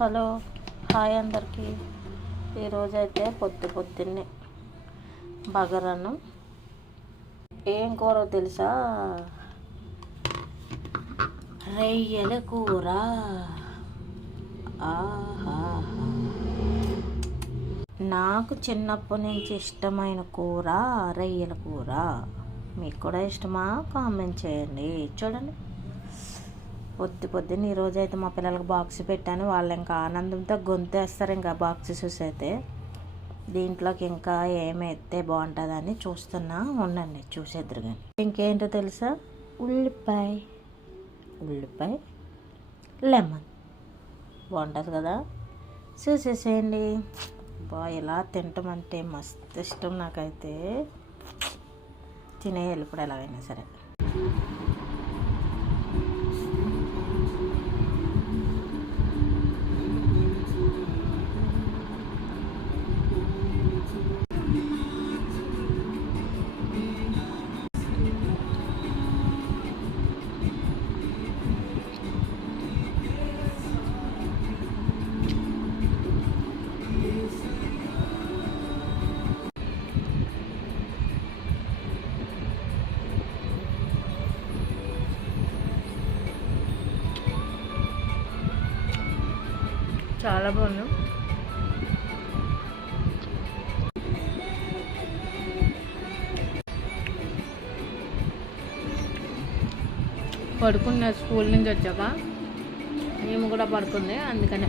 Hello hi అందరికీ. ఈరోజు అయితే పొద్దు పొద్దున్నే బగరన్నం. ఏం కూర తెలుసా? రొయ్యల కూర. ఆహా నాకు చిన్నప్పటి నుంచి ఇష్టమైన కూర రొయ్యల కూర. మీకు కూడా ఇష్టమా? కామెంట్ చేయండి. చూడండి. పొద్దు పొద్దున్న ఈరోజు అయితే మా పిల్లలకు బాక్స్ పెట్టాను. వాళ్ళు ఇంకా ఆనందంతో గొంతేస్తారు ఇంకా బాక్స్ చూసి అయితే దీంట్లోకి ఇంకా ఏమైతే బాగుంటుందని చూస్తున్నా. ఉండండి చూసేద్దరు కానీ ఇంకేంటో తెలుసా? ఉల్లిపాయ. ఉల్లిపాయ. లెమన్. బాగుంటుంది కదా? చూసేసేయండి. బా ఇలా తింటామంటే మస్తు ఇష్టం నాకైతే. తినేయాలి ఇప్పుడు ఎలాగైనా సరే. చాలా బాగుంది పడుకున్న స్కూల్ నుంచి వచ్చాక మేము కూడా పడుకుంది అందుకనే.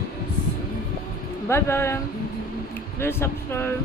Bye bye please subscribe.